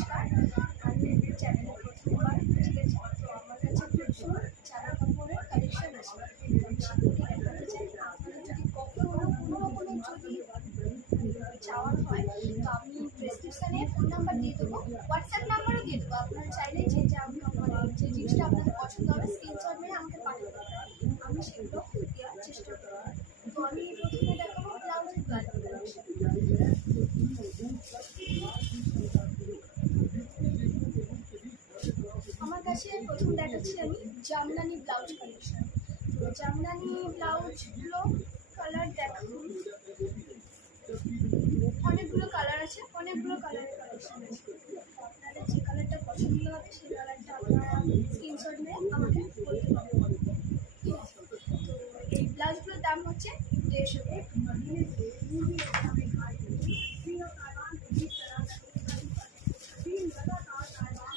নমস্কার, আমি চ্যানেলে প্রথমবার, ঠিক আছে। তো আমার কাছে প্রচুর জামা কাপড়ের কালেকশন আছে, তো আমি সেগুলোকে দেখাতে চাই। আপনারা যদি কখনো কোনো রকমের যদি চাওয়ার হয়, তো আমি ডেসক্রিপশানে ফোন নাম্বার দিয়ে দেবো, হোয়াটসঅ্যাপ নাম্বারও দিয়ে দেবো। আপনারা চাইলে যে যে জিনিসটা আপনাদের পছন্দ হবে স্ক্রিনশট মেরে আমাকে পাঠাতে পারেন, আমি সেগুলো দেওয়ার চেষ্টা করব। তো আমি প্রথমে দেখাবো ব্লাউজের কালেকশন। আমার কাছে প্রথম দেখাচ্ছি আমি জামদানি ব্লাউজ কালেকশন। তো জামদানি ব্লাউজগুলো কালার দেখুন, অনেকগুলো কালার আছে, অনেকগুলো কালারের কালেকশন আছে। আপনাদের যে কালারটা পছন্দ হবে সেই কালারটা আপনারা স্ক্রিনশট নিয়ে আমাকে বলতে পারবেন, ঠিক আছে। তো এই ব্লাউজগুলোর দাম হচ্ছে 150 টাকা।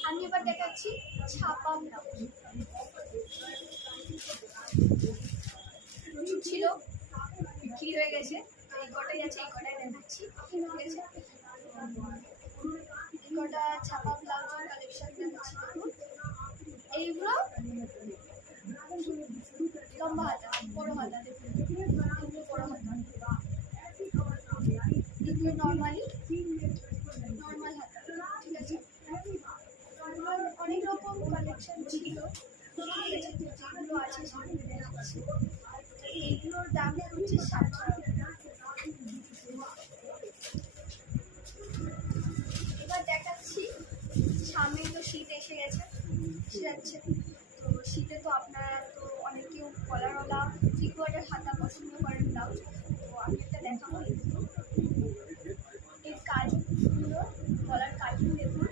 আমি এবার দেখাচ্ছি ছাপা ব্লাউজ। প্রচুর ছিল, বিক্রি হয়ে গেছে, তো এই কটাই আছে, এই কটাই দেখাচ্ছি, ঠিক আছে। এই কটা ছাপা ব্লাউজের কালেকশন দেখাচ্ছি। দেখুন এইগুলো লম্বা হাতা, বড় হাতা, দেখুন এগুলো বড় হাতা, এগুলো নর্মাল হাতা, ঠিক আছে। অনেক রকম কালেকশন ছিল, ঠিক আছে। তো যেগুলো আছে সেগুলো দেখাচ্ছি। এইগুলোর দাম হচ্ছে 60 টাকা। এবার দেখাচ্ছি, সামনে তো শীত এসে গেছে, যাচ্ছে। তো শীতে তো আপনারা তো অনেকেও কলারওয়ালা থ্রি কোয়ার্টার হাতা পছন্দ করেন ব্লাউজ। তো আমি একটা দেখাবো, এই কাজগুলো, গলার কাজগুলো দেখুন,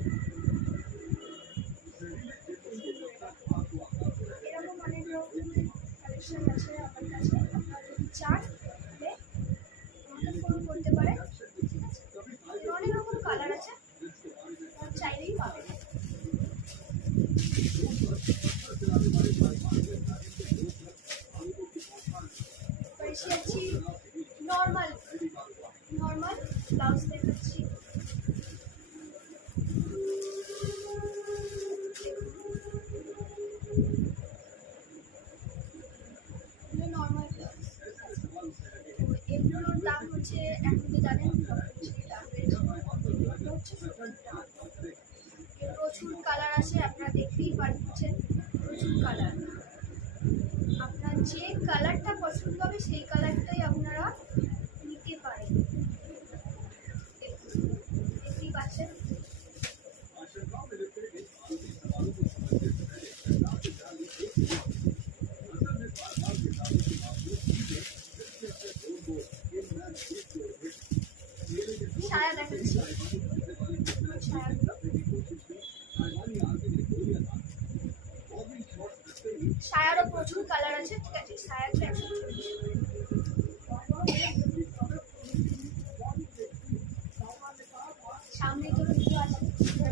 এরকম অনেক রকমের কালেকশন আছে আমার কাছে। আপনারা যদি চান তাহলে আমাকে ফোন করতে পারেন, ঠিক আছে। অনেক রকম কালার আছে, চাইলেই পাবেন। এসে যাচ্ছি নর্মাল ব্লাউজ দেখাচ্ছি। নর্মাল ব্লাউজ, এগুলোর দাম হচ্ছে, এখন তো জানেন প্রচুর কালার আছে, আপনারা দেখতেই পাচ্ছেন, প্রচুর কালার। আপনার যে কালারটা পছন্দ হবে সেই কালারটাই আপনারা নিতে পারেন, দেখতেই পাচ্ছেন। সায়া দেখাচ্ছি, সায়ারও প্রচুর কালার আছে, ঠিক আছে। সায়াটা সামনে তো কিছু আছে,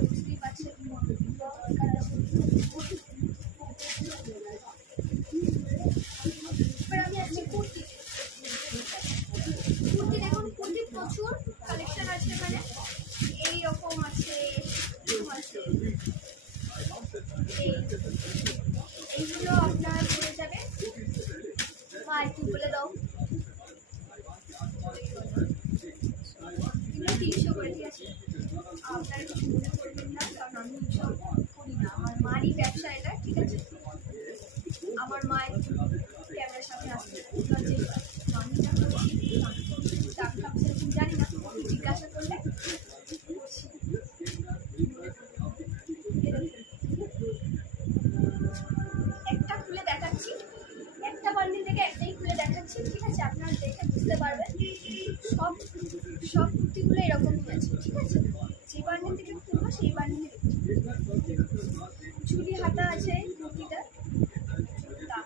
বুঝতেই পারছেন, দরকার আছে। এবার আমি আসছি কুর্তি। দেখুন, কুর্তি প্রচুর কালেকশন আছে এখানে, এইরকম আছে, এইগুলো আপনার পড়ে যাবে, মা একটু বলে দাও, এগুলো 300 করে, ঠিক আছে। আপনারা কিছু মনে করবেন না, কারণ আমি সব করি না, আমার মারই ব্যবসা এটা, ঠিক আছে। আমার মা একটু ক্যামেরার সামনে আসতে লজ্জা পায়, আমি যা করছি দাম টাম সেরকম জানি না, জিজ্ঞাসা করলে একটা খুলে দেখাচ্ছি, একটা বান্ডিল থেকে একটাই খুলে দেখাচ্ছি, ঠিক আছে। আপনারা দেখে বুঝতে পারবেন, সব কুর্তিগুলো এরকমই আছে, ঠিক আছে। যে বান্ডিল থেকে খুলবো সেই বান্ডিল চুড়ি হাতা আছে কুর্তিটা, দাম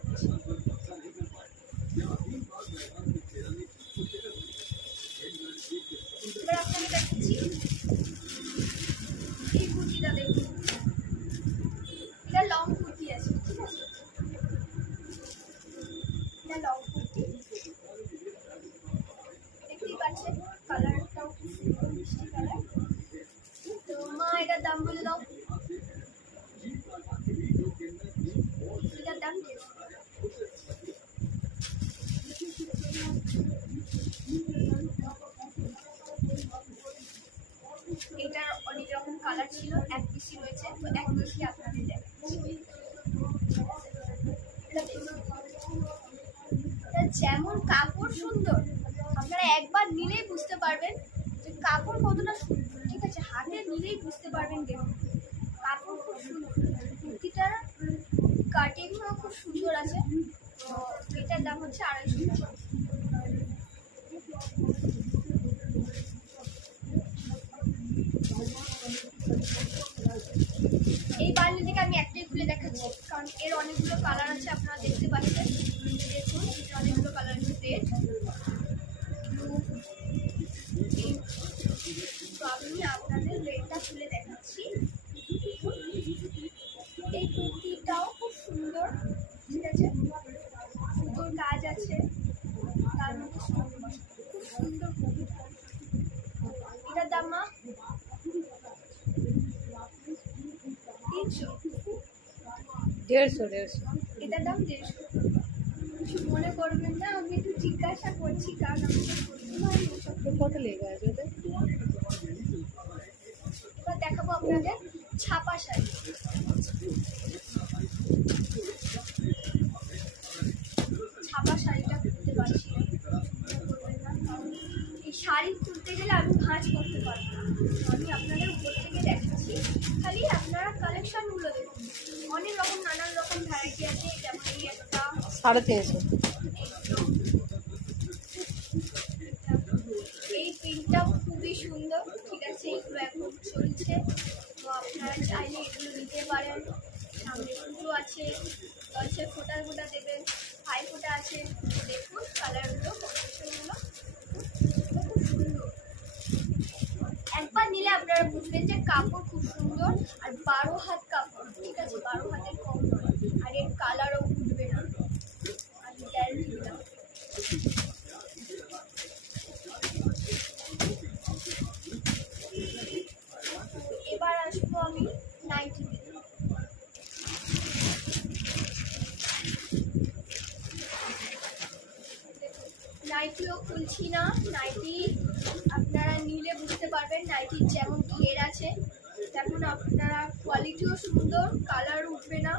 এবার আপনাকে দেখাচ্ছি এই কুর্তিটা, দেখুন এটা লং কুর্তি আছে, ঠিক আছে। এটা লং কুর্তি, দেখতেই পাচ্ছেন, কালারটাও খুব সুন্দর মিষ্টি কালার। তো মা এটার দাম দাম বলে দাও। এটার দাম 150 টাকা। এটার অনেক রকম কালার ছিল, এক পিসি রয়েছে, তো এক পিসি আপনাদের দেখাচ্ছি। যেমন কাপড় সুন্দর, আপনারা একবার নিলেই বুঝতে পারবেন যে কাপড় কতটা সুন্দর। ঠিক আছে, হাতে নিলেই বুঝতে পারবেন। দেখুন কাপড় খুব সুন্দর, কুর্তিটার কাটিংও খুব সুন্দর আছে। তো এটার দাম হচ্ছে 250 টাকা। এই বান্ডিল থেকে আমি একটাই খুলে দেখাচ্ছি, কারণ এর অনেকগুলো কালার আছে, আপনারা দেখতে পাচ্ছেন। দেখুন এর অনেকগুলো কালার আছে, রেড, ব্লু, পিঙ্ক। তো আমি আপনাদের রেডটা খুলে দেখাচ্ছি। এই কুর্তিটাও খুব সুন্দর, ঠিক আছে, সুন্দর কাজ আছে, তার মধ্যে খুব সুন্দর কুর্তিটা। এটার দাম মা 300। 150 এটার দাম 150। কিছু মনে করবেন না, আমি একটু জিজ্ঞাসা করছি, কারণ আমি কত লেগে আছে ওদের? এবার দেখাবো আপনাদের ছাপা শাড়ি। ছাপা শাড়িটা করতে পারছি না, করবেন না, কারণ এই শাড়ি তুলতে গেলে আমি ভাঁজ করতে পারবো না। আমি আপনাদের উপর থেকে দেখাচ্ছি, খালি আপনারা কালেকশনগুলো দেখুন। অনেক রকম নানান রকম ভ্যারাইটি আছে, যেমন এই একটা 350। এই প্রিন্টটা খুবই সুন্দর, ঠিক আছে, এগুলো এখন চলছে, তো আপনারা চাইলে এগুলো নিতে পারেন। সামনে পুজো আছে, গলসে ফোটা ফোটা দেবেন, হাই ফোটা আছে। দেখুন কালারগুলো, কম্বিনেশনগুলো খুব সুন্দর। একবার নিলে আপনারা বুঝবেন যে কাপড় খুব সুন্দর, আর 12 হাত কাপড়, ঠিক আছে, 12 হাতের কম নয়, আর এর কালারও উঠবে না, আমি গ্যারেন্টি দিলাম। এবার আসবো আমি নাইটিতে। নাইটিও খুলছি না, নাইটি আপনারা নিলে বুঝতে পারবেন। নাইটির যেমন ঘের আছে, তেমন আপনারা কোয়ালিটিও সুন্দর, কালার উঠবে না,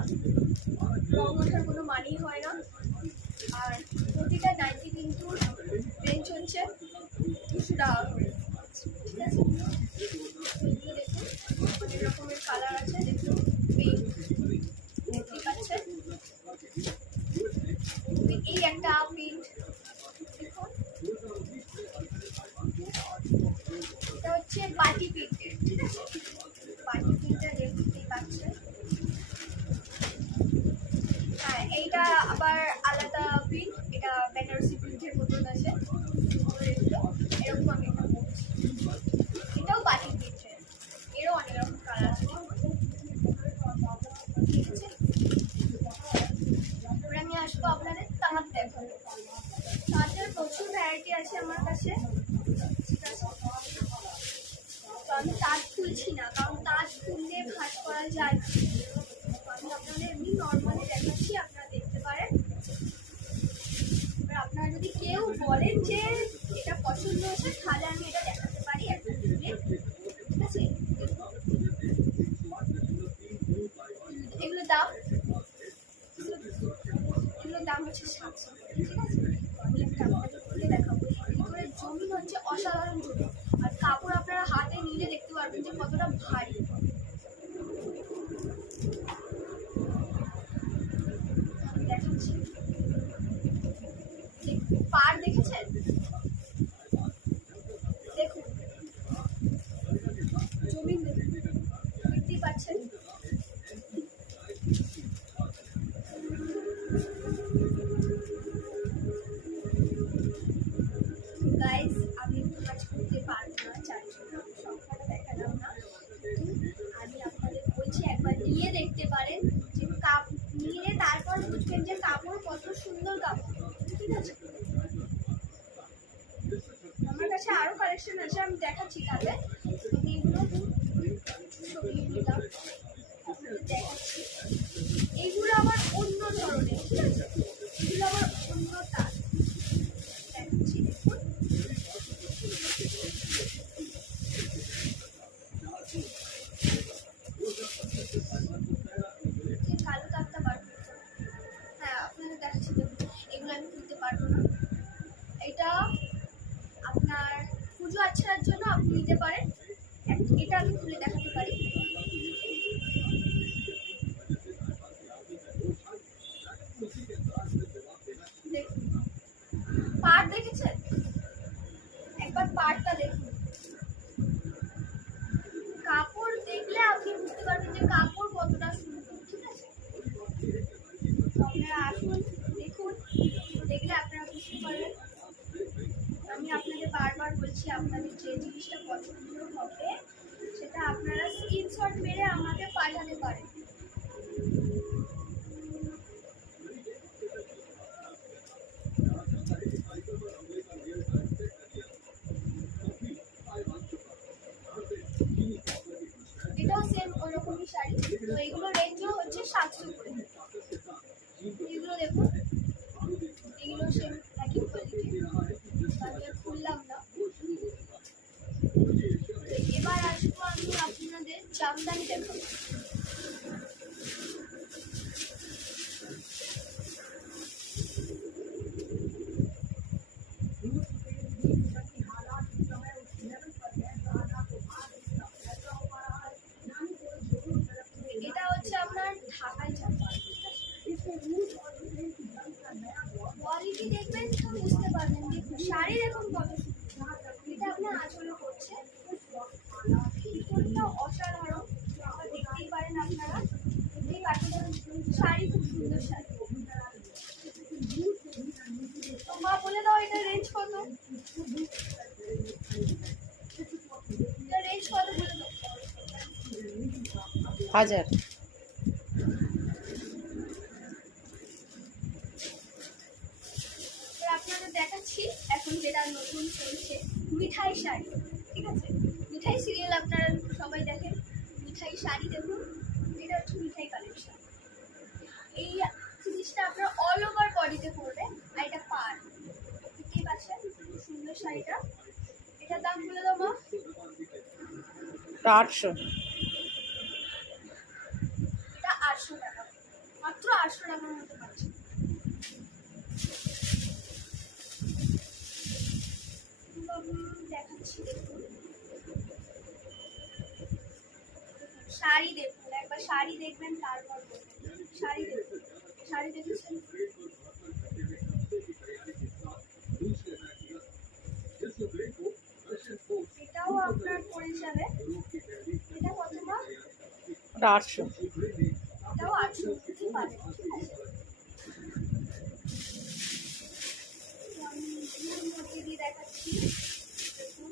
রং ওঠার কোনো মানেই হয় না। আর প্রতিটা নাইটি কিন্তু রেঞ্জ হচ্ছে 200 টাকা করে, ঠিক আছে। এগুলো দেখুন অনেক রকমের কালার আছে, দেখুন পিঙ্ক দেখতে পাচ্ছেন, এই একটা পিঙ্ক দেখুন, এটা হচ্ছে বাটি পিঙ্কের, ঠিক আছে, বাটি পিঙ্কটা দেখতেই পাচ্ছেন। হ্যাঁ, এইটা আবার আলাদা পিঙ্ক, এটা বেনারসি পিঙ্কের মতন আছে, এরকম আমি একটা বলছি। এটাও বাটি পিঙ্কের, এরও অনেক রকম কালার আছে, ঠিক আছে। এবার আমি আসবো আপনাদের তাঁত দেখাবো। তাঁতের প্রচুর ভ্যারাইটি আছে আমার কাছে, ঠিক আছে। তো আমি তাঁত খুলছি না, কারণ তাঁত খুললে ভাঁজ করা যায় না। আমি আপনাদের এমনি নর্মালি দেখাচ্ছি, আপনারা দেখতে পারেন। এবার আপনারা যদি কেউ বলেন যে এটা পছন্দ হয়েছে, তাহলে আমি এটা দেখাতে পারি একটা খুলে, ঠিক আছে। এগুলোর দাম হচ্ছে 700, ঠিক আছে। আমি একটা আপনাদের খুলে দেখাবো। ভিতরে জমিন হচ্ছে অসাধারণ জমিন, আর কাপড় আপনারা হাতে নিলে দেখতে পারবেন যে কতটা ভারী। দেখাচ্ছি, পাড় দেখেছেন, দেখুন জমিন দেখতেই পাচ্ছেন। গাইস আমি ভাঁজ করতে পারবো না, যার জন্য আমি সংখ্যাটা দেখালাম না, কিন্তু আমি আপনাদের বলছি একবার নিয়ে দেখতে পারেন, যে নিয়ে তারপর বুঝবেন যে কাপড় কত সুন্দর কাপড়, ঠিক আছে। আমার কাছে আরো কালেকশন আছে, আমি দেখাচ্ছি, তাহলে এগুলো ছবি নিতে পারেন। এটা আমি খুলে দেখাতে পারি। দেখুন, পাড় দেখেছেন? একবার পাড়টা দেখুন। কাপড় দেখলে আপনি বুঝতে পারবেন যে কাপড় কতটা সুন্দর, ঠিক আছে? তো আপনারা আসুন, দেখুন, দেখলে আপনারা বুঝতে পারবেন। আমি আপনাদের বারবার বলছি, আপনাদের যে জিনিসটা পছন্দ হবে সেটা আপনারা স্ক্রিনশট মেরে আমাকে পাঠাতে পারেন। এটাও সেম ওরকমই শাড়ি। তো এগুলো রেঞ্জও হচ্ছে 700 করে। এগুলো দেখুন, এগুলো সেম একই কোয়ালিটি। আমি আর খুললাম না। এবার আসবো আমি আপনাদের জামদানি দেখাবো। এটা হচ্ছে আপনার ঢাকাই জামদানি। কোয়ালিটি দেখবেন তো বুঝতে পারবেন। দেখুন শাড়ি দেখুন কত সুন্দর। এটা আপনার আঁচলে করছে, ভিতরটা অসাধারণ। দেখতেই পারেন আপনারা, দেখতেই পাচ্ছেন শাড়ি খুব সুন্দর শাড়ি। তো মা বলে দাও এটা রেঞ্জ কত? এটা রেঞ্জ কত বলে দাও। 1000। আপনাদের দেখাচ্ছি এখন যেটা নতুন চলছে, মিঠাই শাড়ি, ঠিক আছে? মিঠাই সিরিয়াল আপনারা সবাই দেখেন। মিঠাই শাড়ি দেখুন, এটা হচ্ছে মিঠাই কালেকশন। এই জিনিসটা আপনার অল ওভার বডিতে পড়বে, আর এটা পাড়। দেখতেই পাচ্ছেন খুব সুন্দর শাড়িটা। এটার দাম বলে দাও মা। 800। এটা 800 টাকা, মাত্র 800 টাকার মধ্যে পাচ্ছেন। দেখাচ্ছি, দেখুন শাড়ি দেখুন, একবার শাড়ি দেখবেন তারপর বলবেন। শাড়ি দেখুন, শাড়ি দেখেছেন? এটাও আপনার পড়ে যাবে। এটা কত মা? 800। এটাও 800 মধ্যেই পাবেন, ঠিক আছে? আমি এর মধ্যে দিয়ে দেখাচ্ছি, দেখুন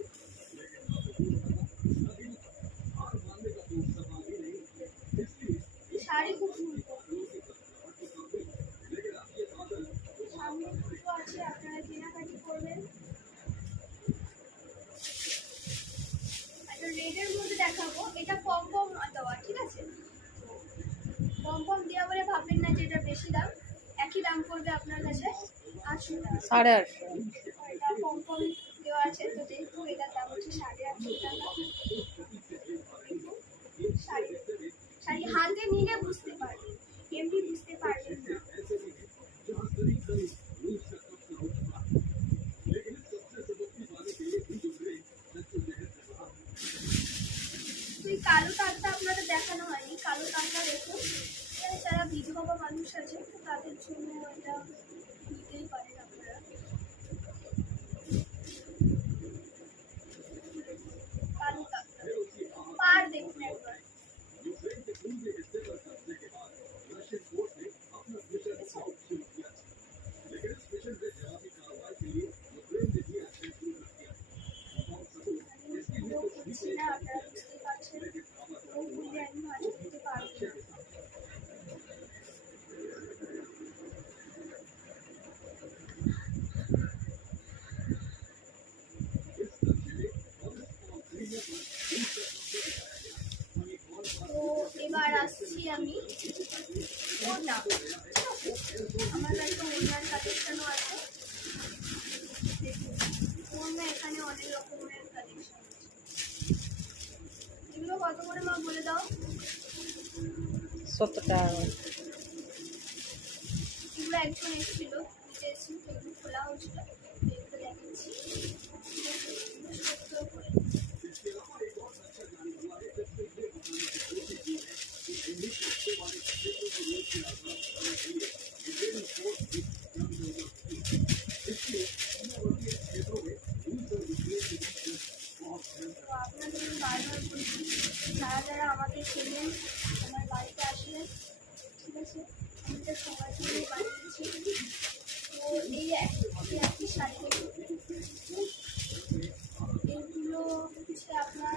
শাড়ি খুব সুন্দর। সামনে পুজো আছে, আপনারা কেনাকাটি করবেন। একটা রেডের মধ্যে দেখাবো, এটা পম পম দেওয়া, ঠিক আছে? পম পম দেওয়া বলে ভাববেন না যে এটা বেশি দাম। একই দাম পড়বে আপনার কাছে 800 টাকা। 850। এটা পম পম দেওয়া আছে, তো যেহেতু এটার দাম হচ্ছে 850 টাকা। দেখুন শাড়ি, শাড়ি হাতে নিলে বুঝতে পারবেন, এমনি বুঝতে পারবেন না। তুই কালো তাঁতটা আপনাদের দেখানো হয়নি। কালো তাঁতটা দেখুন, এখানে যারা বিধবা মানুষ আছে তাদের জন্য এটা নিতেই পারেন আপনারা। কালো তাঁতটা পাড় দেখুন একবার। না আপনারা বুঝতে পারছেন, বললে আমি ভাজ করতে পারবো না। তো এবার আসছি আমি ওড়না, ঠিক আছে? আমার কাছে ওড়নার কালেকশনও আছে। দেখুন ওড়না এখানে অনেক রকমের কালেকশন আছে। এগুলো কত করে মা বলে দাও? 70 টাকা। এগুলো একজন এসেছিল, নিচে এসেছিল, তো এগুলো খোলা হচ্ছিল, এগুলো দেখাচ্ছি। 70 করে। তো আপনাদের বারবার বলছি, যারা যারা আমাকে চেনেন আমার বাড়িতে আসলেন, ঠিক আছে, আমাদের সবার জন্যই বানিয়েছি। তো এই একটি শাড়ি এগুলো হচ্ছে আপনার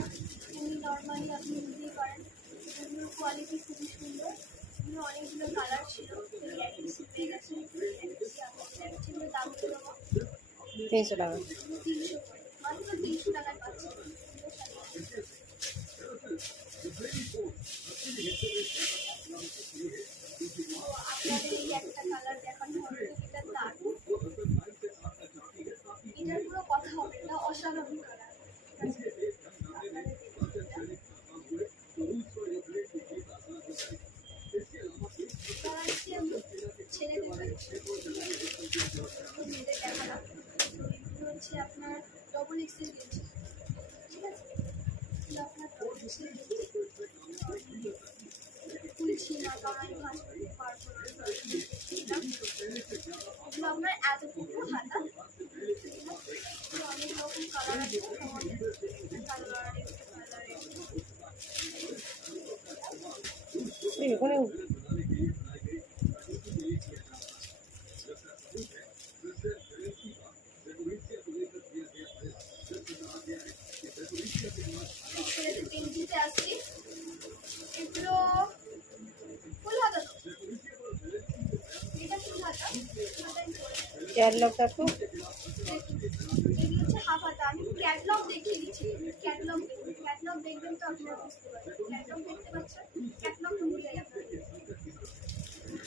এমনি নর্মালি আপনি নিতেই পারেন। এগুলোর কোয়ালিটি খুবই সুন্দর। এগুলো অনেকগুলো কালার ছিল, এই এক পিসি পেয়ে গেছে। এগুলো দাম ছিল 300 টাকা। 300 করে, মাত্র 300 টাকায় পাচ্ছি। তো আপনাদের এই একটা কালার দেখানো হলো, এটার দাম, এটার পুরো কথা হবে না, অসাধারণ কালার। ছেলেদের মেয়েদের দেখালাম। তো এগুলো হচ্ছে আপনার ডবল এক্সেল গেঞ্জি, ঠিক আছে, এগুলো আপনার ডবল এক্সেল গেঞ্জি। খুলছি না কারণ আমি ভাঁজ করতে পারবো না। এগুলো আপনার এতটুকু হাতা, অনেক রকম কালার আছে, এখানে ছেলেদের গেঞ্জিতে আসছি, এগুলো ফুল হাতা, তো এটা ফুল হাতা, ক্যাটলগ দেখো। এগুলো হচ্ছে হাফ হাতা। আমি ক্যাটলগ দেখিয়ে দিচ্ছি, ক্যাটলগ দেখুন, ক্যাটলগ দেখবেন তো আপনারা বুঝতে পারবেন। ক্যাটলগ দেখতে পাচ্ছেন, ক্যাটলগ অনুযায়ী আপনারা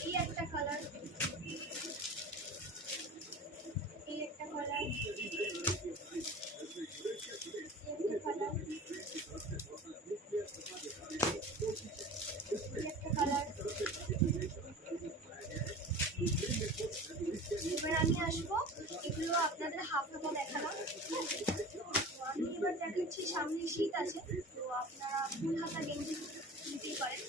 এই একটা কালার, এই একটা কালার, এবার আমি আসবো, এগুলো আপনাদের হাফ হাতা দেখালাম, ঠিক আছে। তো আমি এবার দেখাচ্ছি, সামনে শীত আছে, তো আপনারা ফুল হাতা গেঞ্জি নিতেই পারেন।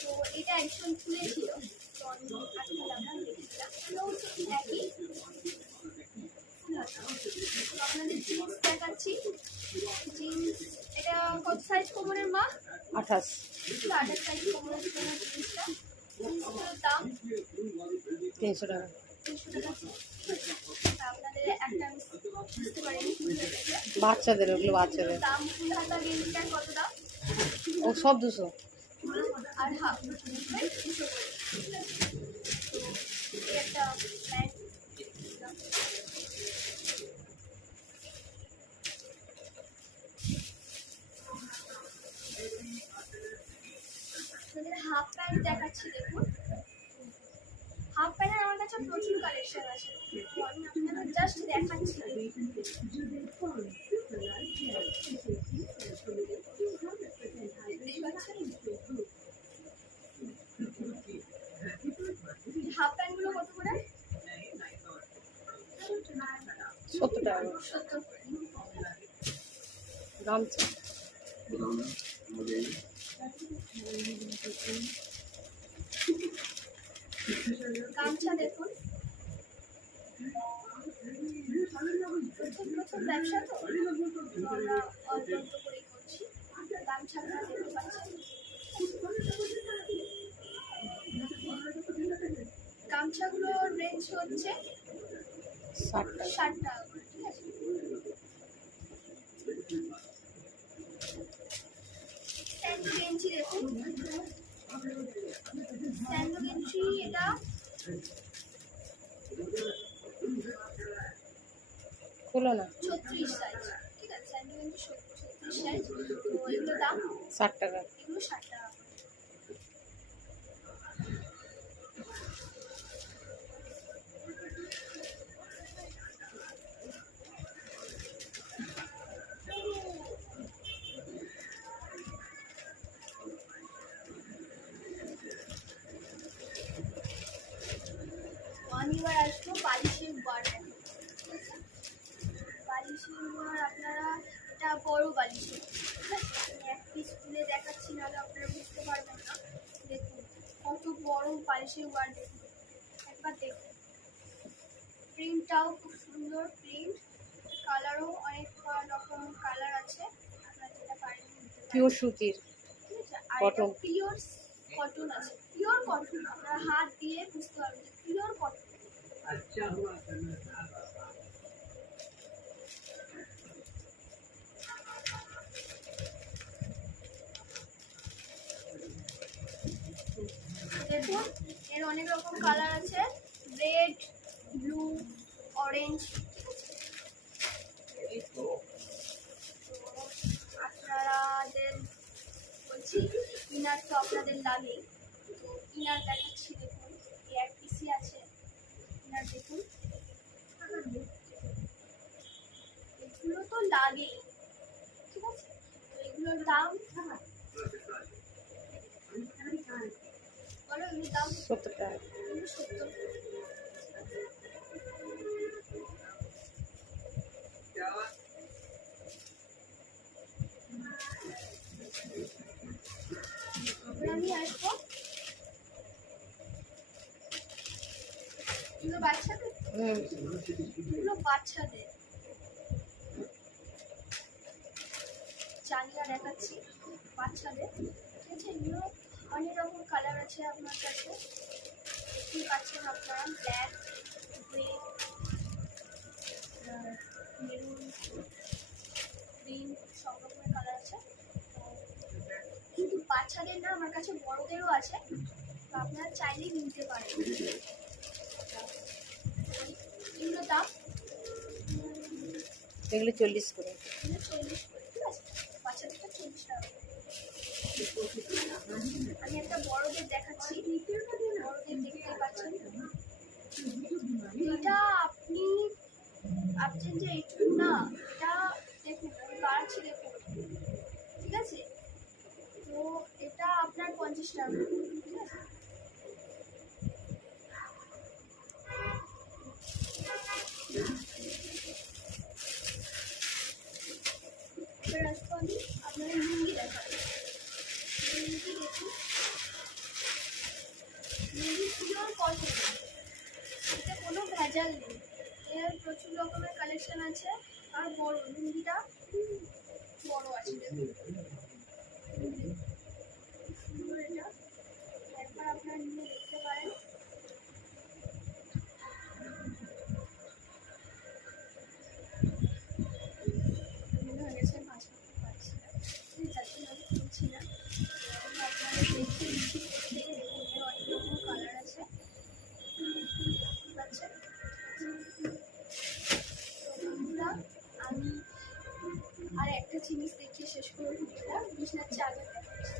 তো এটা একজন খুলেছিল, তো আমি আটকে লাগাম দেখেছিলাম, এগুলো হচ্ছে একই ফুল হাতা। তো আপনাদের জিন্স দেখাচ্ছি, জিন্স এটা কত সাইজ কোমরের মা? 28। 28 সাইজ কোমরের জন্য জিন্সটা। জিন্সগুলোর দাম 300 টাকা। 300 টাকা। আপনাদের একটা আমি বুঝতে পারিনি, ভুলে গেছে। বাচ্চাদের, ওগুলো বাচ্চাদের। দাম ফুল হাতা গেঞ্জিটার কত দাম? ও সব 200। আর হাফ 200 করে। তো এই একটা প্যান্ট, আপনাদের হাফ প্যান্ট দেখাচ্ছি, দেখুন হাফ প্যান্টের আমার কাছে প্রচুর কালেকশন আছে, তো আমি আপনাদের জাস্ট দেখাচ্ছি। হাফ প্যান্ট গুলো কত করে? 70 টাকা। 70 করে। গামছা গামছা দেখুন, প্রথম ব্যবসা তো আমরা অল্প অল্প করেই করছি। গামছা আপনারা দেখতে পাচ্ছেন, গামছাগুলোর রেঞ্জ হচ্ছে 60 টাকা। 60 টাকা করে, ঠিক আছে। স্যান্ডো গেঞ্জি দেখুন, স্যান্ডো গেঞ্জি এটা খুলো না। 36 সাইজ, ঠিক আছে, স্যান্ডো গেঞ্জি 36 সাইজ। তো এগুলোর দাম 60 টাকা। এগুলো 60 টাকা করে। আমি এবার আসবো বালিশের বার দেখাবো। বালিশের বার আপনারা, এটা বড় বালিশের, ঠিক আছে? আমি এক পিস খুলে দেখাচ্ছি, নাহলে আপনারা বুঝতে পারবেন না। দেখুন কত বড় বালিশের বার, দেখুন একবার দেখুন। প্রিন্টটাও খুব সুন্দর প্রিন্ট, কালারও অনেক রকম কালার আছে, আপনারা যেটা পারেন নিতে পারেন। পিওর সুতির ঠিক আছে, আর এটা কটন। পিওর কটন আছে, পিওর কটন, আপনারা হাত দিয়ে বুঝতে পারবেন পিওর কটন। দেখুন এর অনেক রকম কালার আছে, রেড, ব্লু, অরেঞ্জ, তো আপনাদের বলছি ইনার তো আপনাদের লাগেই, তো ইনার দেখাচ্ছি। দেখুন এই এক পিসি আছে ইনার, দেখুন এগুলো তো লাগেই, ঠিক আছে? তো এগুলোর দাম বলো, এগুলোর দাম 70 টাকা। এগুলো 70। এবার আমি আসবো, এগুলো বাচ্চাদের, এগুলো বাচ্চাদের চালিয়া দেখাচ্ছি, বাচ্চাদের, ঠিক আছে? এগুলো অনেক রকম কালার আছে আপনার কাছে, দেখতেই পাচ্ছেন আপনারা, ব্ল্যাক, গ্রে, মেরুন, গ্রিন, সব রকমের কালার আছে। কিন্তু বাচ্চাদের না, আমার কাছে বড়দেরও আছে, তো আপনারা চাইলেই নিতে পারেন। এগুলোর দাম এগুলো 40 করে। 40 করে, ঠিক আছে? বাচ্চাদেরটা 40 টাকা করে। আমি একটা বড়দের দেখাচ্ছি, বড়দের দেখতে পাচ্ছেন, এটা আপনি ভাবছেন যে একটু না, এটা দেখুন আমি বাড়াচ্ছি, দেখুন, ঠিক আছে? তো এটা আপনার 50 টাকা, ঠিক আছে? এবার আসবো আমি আপনাদের লুঙ্গি দেখাবো। লুঙ্গি দেখুন, লুঙ্গি পিওর কটন, এতে কোনো ভেজাল নেই। এর প্রচুর রকমের কালেকশন আছে, আর বড় লুঙ্গিটা বড় আছে, দেখুন সুন্দর, এটা একবার আপনারা নিয়ে দেখতে পারেন। হয়ে গেছে, মাছ মাখতে পারছি না, যার জন্য আমি খুলছি না। আপনাদের দেখে দিচ্ছি, প্রত্যেকে দেখুন এর অনেক রকম কালার আছে, আচ্ছা? বন্ধুরা, আমি আর একটা জিনিস দেখে শেষ করে ভিডিওটা, বিছনার চাদর দেখাচ্ছি।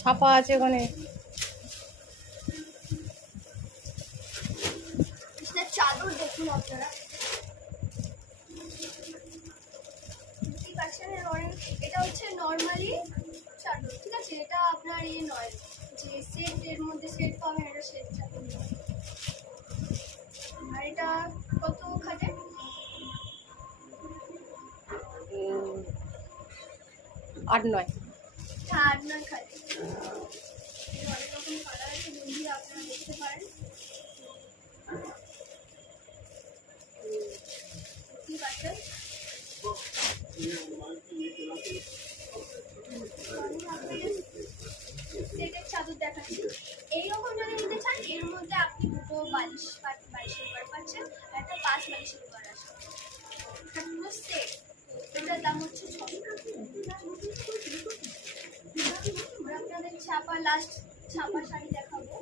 ছাপা আছে ওখানে। বিছনার চাদর দেখুন আপনারা, বুঝতেই পারছেন এর অনেক, এটা হচ্ছে নর্মালি চাদর, ঠিক আছে? এটা আপনার ইয়ে নয় যে সেট, এর মধ্যে সেট পাবেন, এটা সেট চাদর নয়। আর এটা কত খাটে? 8-9। এটা 8-9 খাটে। এর অনেক রকম কালার আছে, লুঙ্গি আপনারা দেখতে পারেন, বুঝতেই পারছেন। আমি আপনাদের সেটের চাদর দেখাচ্ছি। এইরকম যদি নিতে চান, এর মধ্যে আপনি দুটো বালিশের বার পাচ্ছেন, আর একটা 5 বালিশের বার আছে, এটা পুরো সেট। এটার দাম হচ্ছে 600 টাকা। আপনাদের লাস্ট ছাপা শাড়ি দেখাবো।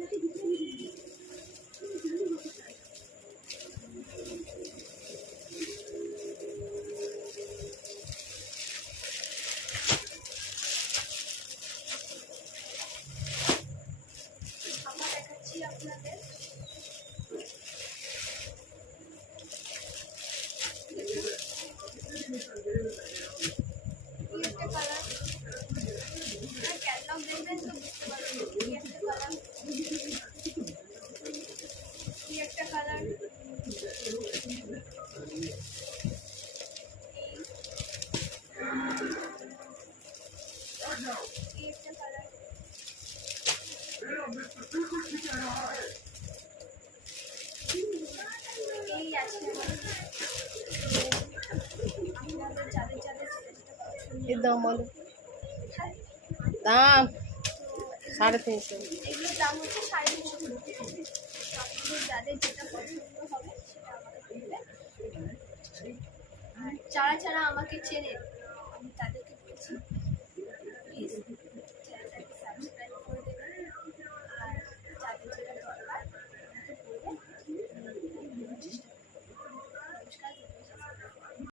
দাম বলো, হ্যাঁ, দাম তো 350। এগুলোর দাম হচ্ছে 350 করে। তো আপনাদের যাদের যেটা পছন্দ হবে সেটা আমাকে বলবেন। আর যারা যারা আমাকে চেনেন